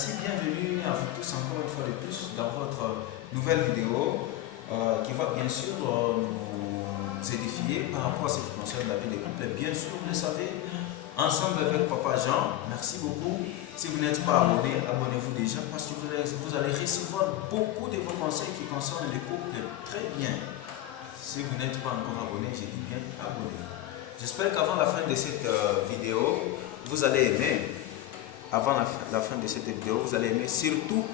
merci, bienvenue à vous tous encore une fois de plus dans votre nouvelle vidéo qui va bien sûr nous édifier par rapport à ce qui concerne la vie des couples. Bien sûr, vous le savez, ensemble avec Papa Jean, merci beaucoup. Si vous n'êtes pas abonné, abonnez-vous déjà parce que vous allez recevoir beaucoup de vos conseils qui concernent les couples très bien. Si vous n'êtes pas encore abonné, je dis bien abonnez-vous. J'espère qu'avant la fin de cette vidéo, vous allez aimer. Avant la fin de cette vidéo, vous allez aimer. Surtout,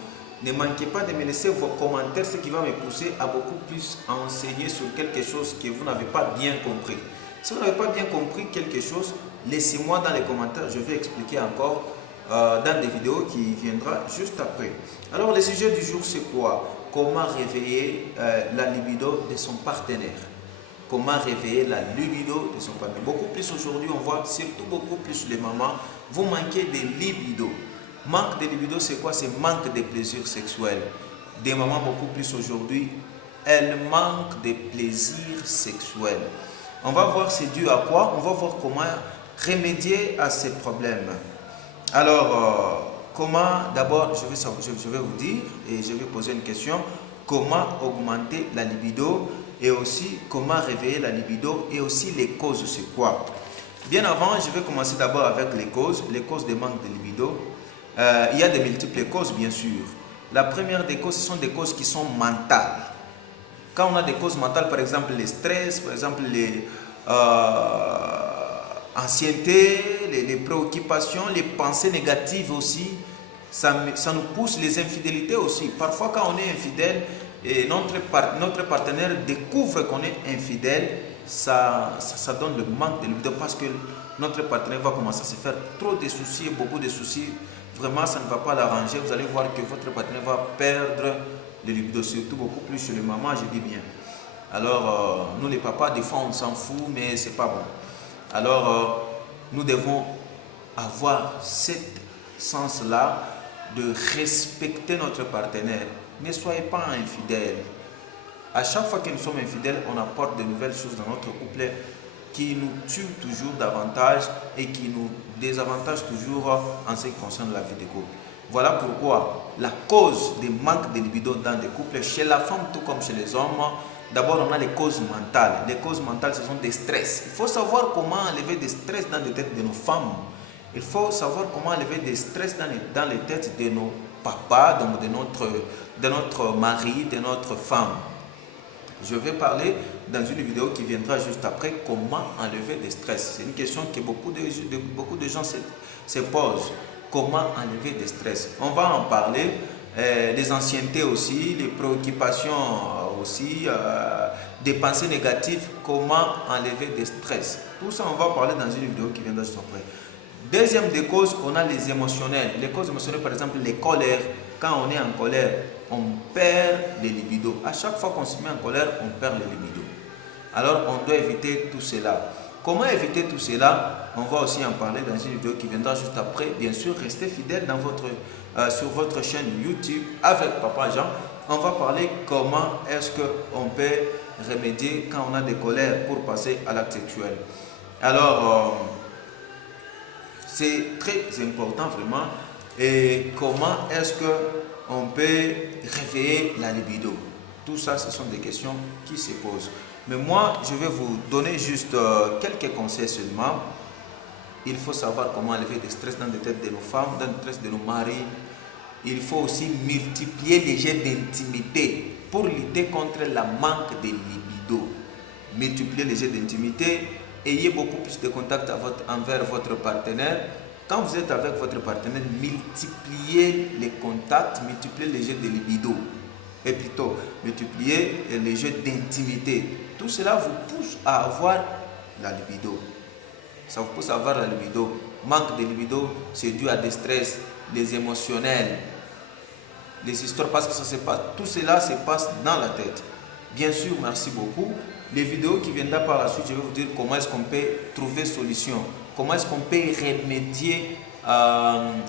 ne manquez pas de me laisser vos commentaires, ce qui va me pousser à beaucoup plus enseigner sur quelque chose que vous n'avez pas bien compris. Si vous n'avez pas bien compris quelque chose, laissez-moi dans les commentaires, je vais expliquer encore dans des vidéos qui viendront juste après. Alors, le sujet du jour, c'est quoi? Comment réveiller la libido de son partenaire. Comment réveiller la libido de son partenaire. Beaucoup plus aujourd'hui, on voit surtout beaucoup plus les mamans, vous manquez de libido. Manque de libido, c'est quoi? C'est manque de plaisir sexuel. Des mamans beaucoup plus aujourd'hui, elles manquent de plaisir sexuel. On va voir c'est dû à quoi? On va voir comment remédier à ces problèmes. Alors, comment, d'abord, je vais vous dire et je vais poser une question. Comment augmenter la libido et aussi comment réveiller la libido et aussi les causes, c'est quoi? Bien avant, je vais commencer d'abord avec les causes des manques de libido. Il y a de multiples causes, bien sûr. La première des causes, ce sont des causes qui sont mentales. Quand on a des causes mentales, par exemple les stress, par exemple les anciennetés, les préoccupations, les pensées négatives aussi, ça nous pousse, les infidélités aussi. Parfois, quand on est infidèle, et notre partenaire découvre qu'on est infidèle, ça donne le manque de libido parce que notre partenaire va commencer à se faire trop de soucis, beaucoup de soucis. Vraiment, ça ne va pas l'arranger. Vous allez voir que votre partenaire va perdre de libido, surtout beaucoup plus chez les mamans, je dis bien. Alors, nous les papas, des fois on s'en fout, mais c'est pas bon. Alors, nous devons avoir ce sens-là de respecter notre partenaire. Ne soyez pas infidèles. À chaque fois que nous sommes infidèles, on apporte de nouvelles choses dans notre couple qui nous tuent toujours davantage et qui nous désavantagent toujours en ce qui concerne la vie des couples. Voilà pourquoi la cause des manques de libido dans des couples, chez la femme tout comme chez les hommes, d'abord on a les causes mentales. Les causes mentales, ce sont des stress. Il faut savoir comment enlever des stress dans les têtes de nos femmes. Il faut savoir comment enlever des stress dans les têtes de nos papas, donc de notre mari, de notre femme. Je vais parler dans une vidéo qui viendra juste après comment enlever des stress. C'est une question que beaucoup de gens se posent. Comment enlever des stress? On va en parler. Les anciennetés aussi, les préoccupations aussi, des pensées négatives, comment enlever des stress. Tout ça, on va parler dans une vidéo qui viendra juste après. Deuxième des causes, on a les émotionnelles. Les causes émotionnelles, par exemple, les colères. Quand on est en colère, on perd les libidos. À chaque fois qu'on se met en colère, on perd les libidos. Alors, on doit éviter tout cela. Comment éviter tout cela? On va aussi en parler dans une vidéo qui viendra juste après. Bien sûr, restez fidèles sur votre chaîne YouTube avec Papa Jean. On va parler comment est-ce qu'on peut remédier quand on a des colères pour passer à l'acte sexuel. Alors, c'est très important vraiment. Et comment est-ce qu'on peut réveiller la libido? Tout ça, ce sont des questions qui se posent. Mais moi, je vais vous donner juste quelques conseils seulement. Il faut savoir comment enlever des stress dans les têtes de nos femmes, dans les têtes de nos maris. Il faut aussi multiplier les jets d'intimité pour lutter contre la manque de libido. Multiplier les jets d'intimité. Ayez beaucoup plus de contact envers votre partenaire. Quand vous êtes avec votre partenaire, multipliez les contacts, multipliez les jeux de libido. Et plutôt, multipliez les jeux d'intimité. Tout cela vous pousse à avoir la libido. Ça vous pousse à avoir la libido. Manque de libido, c'est dû à des stress, les émotionnels, les histoires, parce que ça se passe, tout cela se passe dans la tête. Bien sûr, merci beaucoup. Les vidéos qui viendront par la suite, je vais vous dire comment est-ce qu'on peut trouver solution. Comment est-ce qu'on peut remédier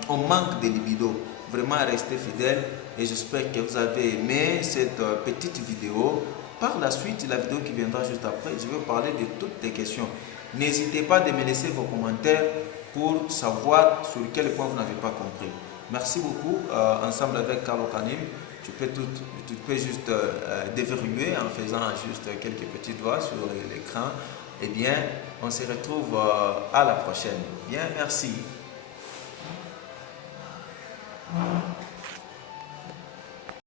au manque de libido. Vraiment, restez fidèles et j'espère que vous avez aimé cette petite vidéo. Par la suite, la vidéo qui viendra juste après, je vais parler de toutes les questions. N'hésitez pas à me laisser vos commentaires pour savoir sur quel point vous n'avez pas compris. Merci beaucoup. Ensemble avec Carlo Canim, tu peux juste déverrouiller en faisant juste quelques petits doigts sur l'écran. Eh bien, on se retrouve à la prochaine. Bien, merci.